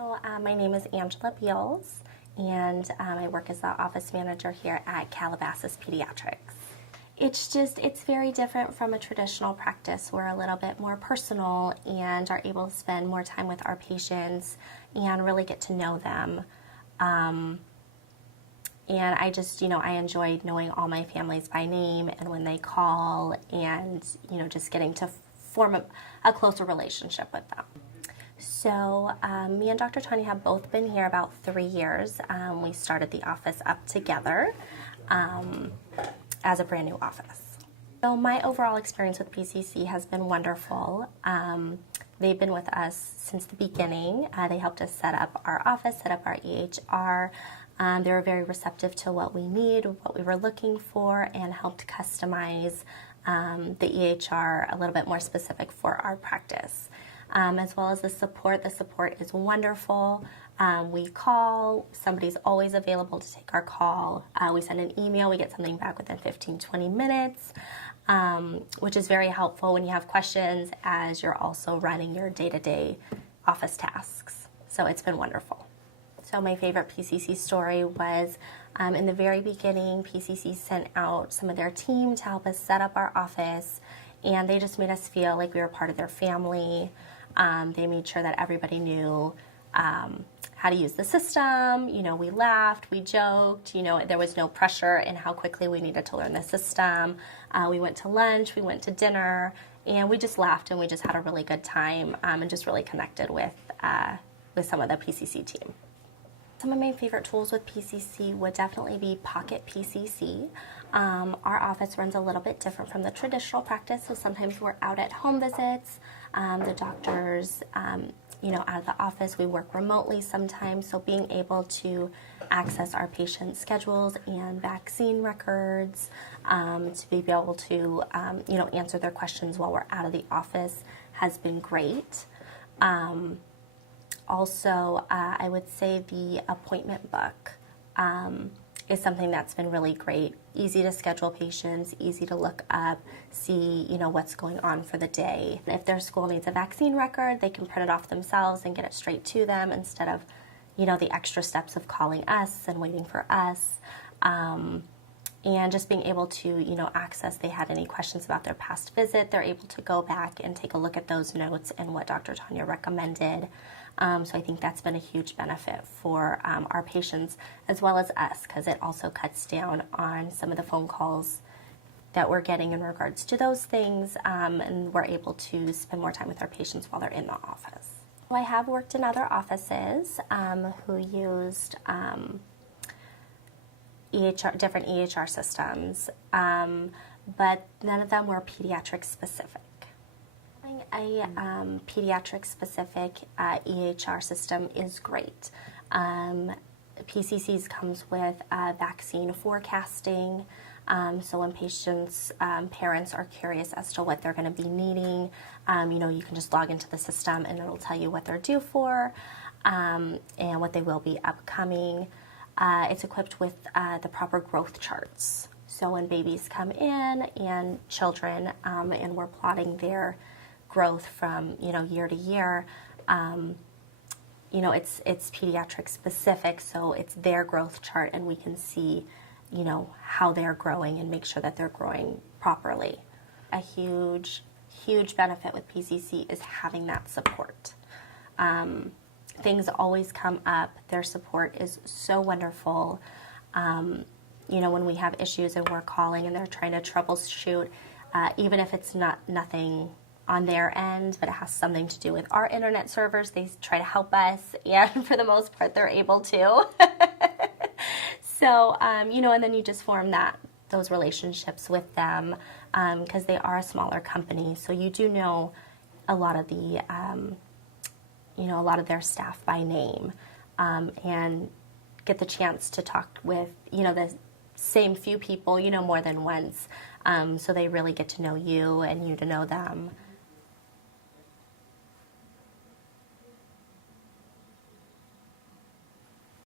My name is Angela Beals, and I work as the office manager here at Calabasas Pediatrics. It's very different from a traditional practice. We're a little bit more personal and are able to spend more time with our patients and really get to know them. And I enjoy knowing all my families by name and when they call and, just getting to form a closer relationship with them. So me and Dr. Tanya have both been here about 3 years. We started the office up together as a brand new office. So my overall experience with PCC has been wonderful. They've been with us since the beginning. They helped us set up our office, set up our EHR. They were very receptive to what we need, what we were looking for, and helped customize the EHR a little bit more specific for our practice. As well as the support. The support is wonderful. We call, somebody's always available to take our call. We send an email, we get something back within 15-20 minutes, which is very helpful when you have questions as you're also running your day-to-day office tasks. So it's been wonderful. So my favorite PCC story was in the very beginning, PCC sent out some of their team to help us set up our office, and they just made us feel like we were part of their family. They made sure that everybody knew how to use the system. We laughed, we joked, there was no pressure in how quickly we needed to learn the system. We went to lunch, we went to dinner, and we just laughed and we just had a really good time and just really connected with some of the PCC team. Some of my favorite tools with PCC would definitely be Pocket PCC. Our office runs a little bit different from the traditional practice, so sometimes we're out at home visits. The doctors, out of the office, we work remotely sometimes, so being able to access our patients' schedules and vaccine records, to be able to, answer their questions while we're out of the office has been great. Also, I would say the appointment book is something that's been really great. Easy to schedule patients, easy to look up, see, what's going on for the day. If their school needs a vaccine record, they can print it off themselves and get it straight to them instead of, the extra steps of calling us and waiting for us. And just being able to, access, they had any questions about their past visit, they're able to go back and take a look at those notes and what Dr. Tanya recommended. So I think that's been a huge benefit for our patients as well as us, because it also cuts down on some of the phone calls that we're getting in regards to those things, and we're able to spend more time with our patients while they're in the office. So I have worked in other offices who used different EHR systems, but none of them were pediatric specific. A pediatric-specific EHR system is great. PCC's comes with vaccine forecasting, so when patients' parents are curious as to what they're going to be needing, you can just log into the system and it'll tell you what they're due for and what they will be upcoming. It's equipped with the proper growth charts. So when babies come in and children, and we're plotting their growth from year to year, it's pediatric specific, so it's their growth chart and we can see how they're growing and make sure that they're growing properly. A huge benefit with PCC is having that support. Things always come up. Their support is so wonderful. When we have issues and we're calling and they're trying to troubleshoot, even if it's nothing on their end, but it has something to do with our internet servers, they try to help us, and for the most part, they're able to. So, and then you just form those relationships with them, because they are a smaller company, so you do know a lot of the, a lot of their staff by name, and get the chance to talk with, the same few people, more than once, so they really get to know you and you to know them.